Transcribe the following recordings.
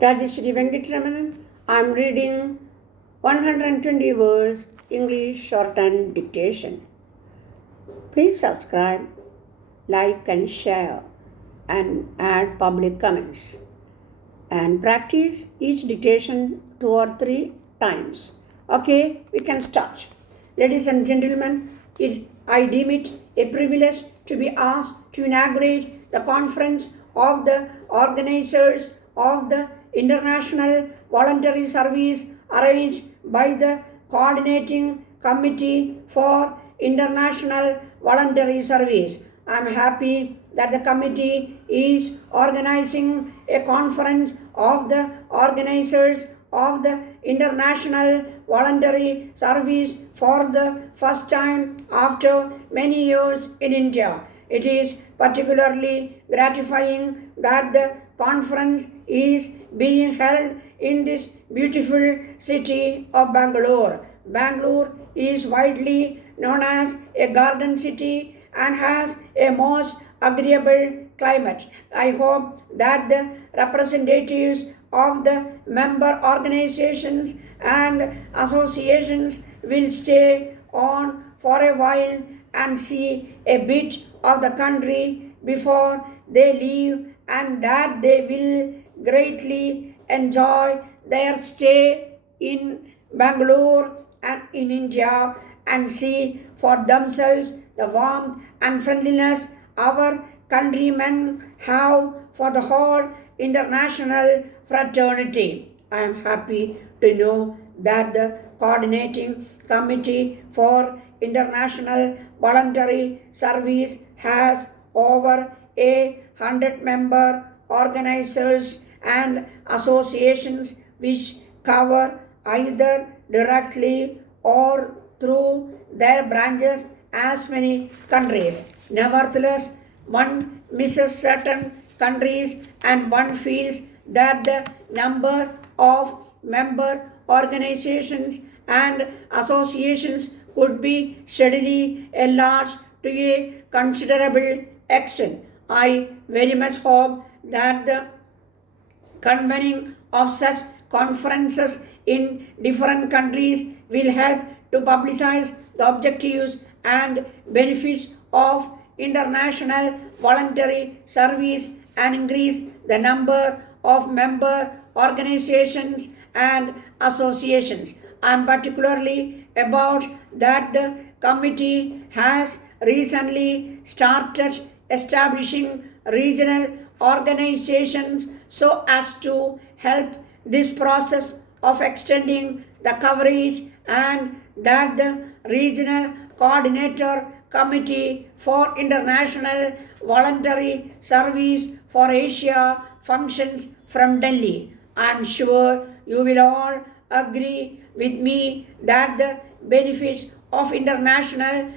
Rajeshri Venkatramanan. I am reading 120 words English Shorthand Dictation. Please subscribe, like and share and add public comments. And practice each dictation 2 or 3 times. Okay, we can start. Ladies and gentlemen, I deem it a privilege to be asked to inaugurate the conference of the organizers of the International Voluntary Service arranged by the Coordinating Committee for International Voluntary Service. I am happy that the committee is organizing a conference of the organizers of the International Voluntary Service for the first time after many years in India. It is particularly gratifying that the conference is being held in this beautiful city of Bangalore. Bangalore is widely known as a garden city and has a most agreeable climate. I hope that the representatives of the member organizations and associations will stay on for a while and see a bit of the country before they leave, and that they will greatly enjoy their stay in Bangalore and in India and see for themselves the warmth and friendliness our countrymen have for the whole international fraternity. I am happy to know that the Coordinating Committee for International Voluntary Service has over 100 member organizers and associations which cover either directly or through their branches as many countries. Nevertheless, one misses certain countries and one feels that the number of member organizations and associations could be steadily enlarged to a considerable extent. I very much hope that the convening of such conferences in different countries will help to publicize the objectives and benefits of international voluntary service and increase the number of member organizations and associations. I am particularly about that the committee has recently started establishing regional organizations so as to help this process of extending the coverage, and that the regional coordinator committee for international voluntary service for Asia functions from Delhi. I am sure you will all agree with me that the benefits of international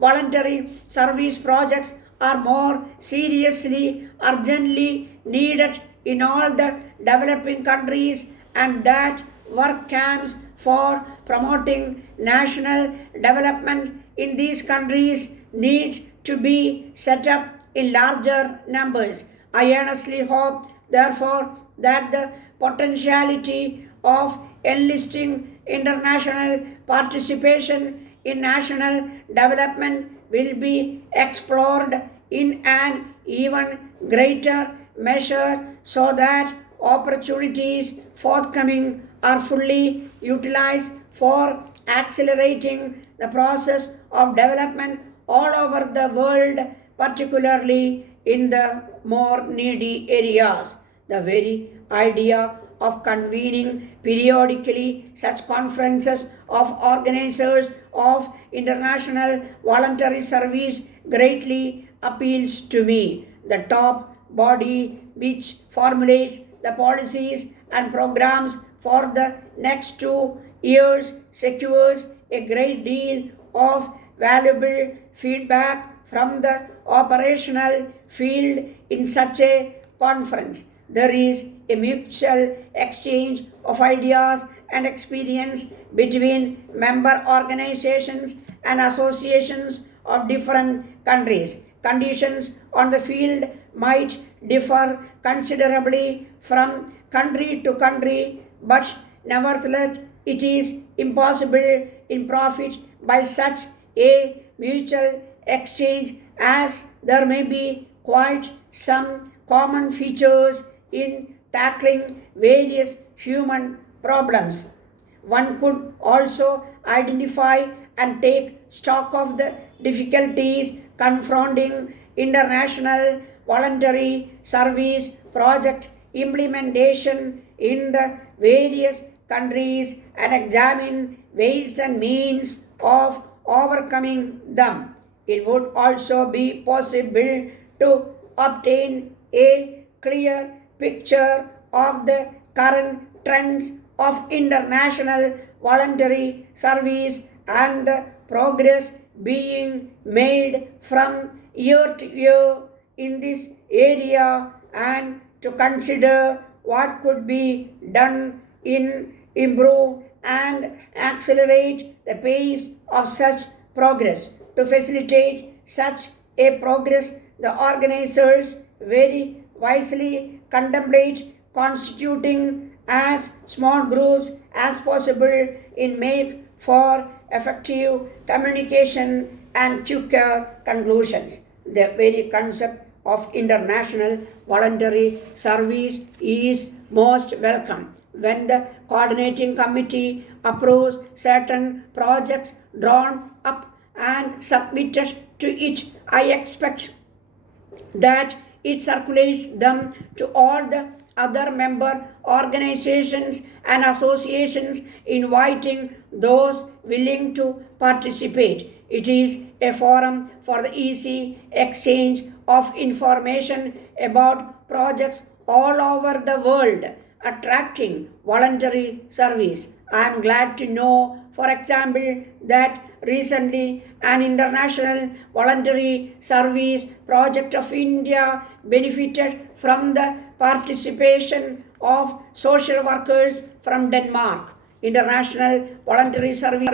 voluntary service projects are more seriously, urgently needed in all the developing countries, and that work camps for promoting national development in these countries need to be set up in larger numbers. I earnestly hope, therefore, that the potentiality of enlisting international participation in national development will be explored in an even greater measure so that opportunities forthcoming are fully utilized for accelerating the process of development all over the world, particularly in the more needy areas. The very idea of convening periodically such conferences of organizers of international voluntary service greatly appeals to me. The top body which formulates the policies and programs for the next 2 years secures a great deal of valuable feedback from the operational field in such a conference. There is a mutual exchange of ideas and experience between member organizations and associations of different countries. Conditions on the field might differ considerably from country to country, but nevertheless it is impossible in profit by such a mutual exchange, as there may be quite some common features in tackling various human problems. One could also identify and take stock of the difficulties confronting international voluntary service project implementation in the various countries and examine ways and means of overcoming them. It would also be possible to obtain a clear picture of the current trends of international voluntary service and the progress being made from year to year in this area, and to consider what could be done in improve and accelerate the pace of such progress. To facilitate such a progress, the organizers very wisely contemplate constituting as small groups as possible in make for effective communication and quicker conclusions. The very concept of international voluntary service is most welcome. When the coordinating committee approves certain projects drawn up and submitted to it, I expect that it circulates them to all the other member organizations and associations, inviting those willing to participate. It is a forum for the easy exchange of information about projects all over the world attracting voluntary service. I am glad to know, for example, that recently an international voluntary service project of India benefited from the participation of social workers from Denmark. International voluntary service